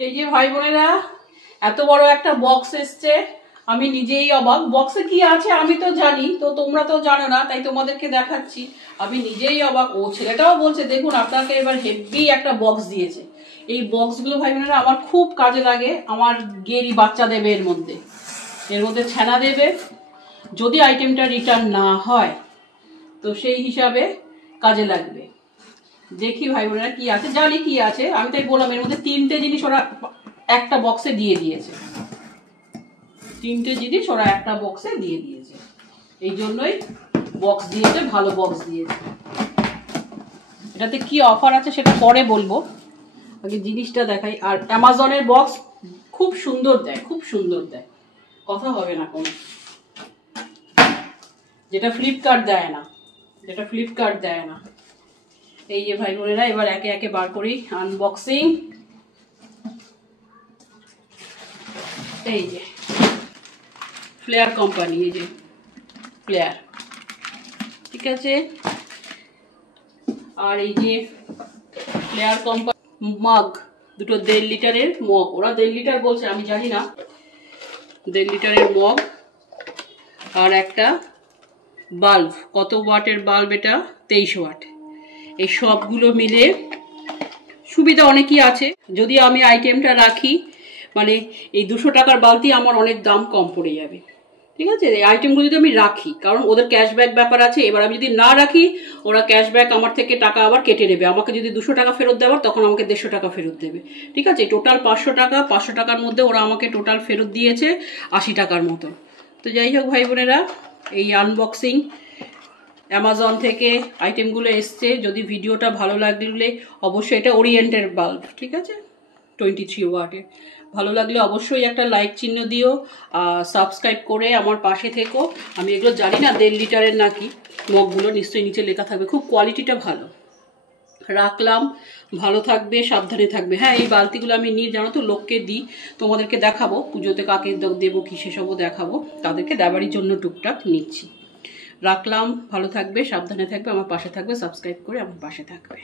এই যে ভাই বোনেরা, এত বড় একটা বক্স এসছে, আমি নিজেই অবাক। বক্সে কি আছে আমি তো জানি, তো তোমরা তো জানো না, তাই তোমাদেরকে দেখাচ্ছি। আমি নিজেই অবাক। ও ছেলেটাও বলছে দেখুন আপনাকে এবার হেভি একটা বক্স দিয়েছে। এই বক্সগুলো ভাই বোনেরা আমার খুব কাজে লাগে। আমার গেরি বাচ্চা দেবে এর মধ্যে ছানা দেবে। যদি আইটেমটা রিটার্ন না হয় তো সেই হিসাবে কাজে লাগবে। দেখি ভাই বোনেরা কি আছে, জানি কি আছে, আমি তাই বললাম। এর মধ্যে 3টে জিনিস ওরা একটা বক্সে দিয়ে দিয়েছে। 3টে জিনিস ওরা একটা বক্সে দিয়ে দিয়েছে, এই জন্যই বক্স দিয়েছে, ভালো বক্স দিয়েছে। এটাতে কি অফার আছে সেটা পরে বলবো, আগে জিনিসটা দেখাই। আর অ্যামাজনের বক্স খুব সুন্দর দেয়, খুব সুন্দর দেয়, কথা হবে না কোনো। যেটা ফ্লিপকার্ট দেয় না, যেটা ফ্লিপকার্ট দেয় না। এই যে ভাই বোনেরা, এবার একে একে বার করি আনবক্সিং। এই যে ফ্লেয়ার কোম্পানি, এই যে ফ্লেয়ার, ঠিক আছে। আর এই যে ফ্লেয়ার কোম্পানি মগ, দুটো 1.5 লিটারের মগ। ওরা 1.5 লিটার বলছে, আমি জানি না। 1.5 লিটারের মগ। আর একটা বাল্ব, কত ওয়াটের বাল্ব এটা? 23 ওয়াট। এই সবগুলো মিলে সুবিধা অনেকই আছে। যদি আমি আইটেমটা রাখি, মানে এই 200 টাকার বালতি আমার অনেক দাম কম পড়ে যাবে, ঠিক আছে। এই আইটেমগুলো যদি আমি রাখি, কারণ ওদের ক্যাশব্যাক ব্যাপার আছে। এবার আমি যদি না রাখি, ওরা ক্যাশব্যাক আমার থেকে টাকা আবার কেটে নেবে। আমাকে যদি 200 টাকা ফেরত দেওয়ার, তখন আমাকে 150 টাকা ফেরত দেবে, ঠিক আছে। টোটাল 500 টাকা। 500 টাকার মধ্যে ওরা আমাকে টোটাল ফেরত দিয়েছে 80 টাকার মতো। তো যাই হোক ভাই বোনেরা, এই আনবক্সিং অ্যামাজন থেকে আইটেমগুলো এসছে। যদি ভিডিওটা ভালো লাগলে অবশ্যই, এটা ওরিয়েন্টের বাল্ব, ঠিক আছে, 23 ওয়াটের। ভালো লাগলে অবশ্যই একটা লাইক চিহ্ন দিও, সাবস্ক্রাইব করে আমার পাশে থেকো। আমি এগুলো জানি না 1.5 লিটারের নাকি মগগুলো, নিশ্চয়ই নিচে লেখা থাকবে। খুব কোয়ালিটিটা ভালো। রাখলাম, ভালো থাকবে, সাবধানে থাকবে। হ্যাঁ, এই বালতিগুলো আমি নিয়ে জানো তো লোককে দিই, তোমাদেরকে দেখাবো পুজোতে কাকে দেবো কি সেসবও দেখাবো। তাদেরকে দেওয়ারই জন্য টুকটাক নিচ্ছি। রাখলাম, ভালো থাকবে, সাবধানে থাকবে, আমার পাশে থাকবে, সাবস্ক্রাইব করে আমার পাশে থাকবে।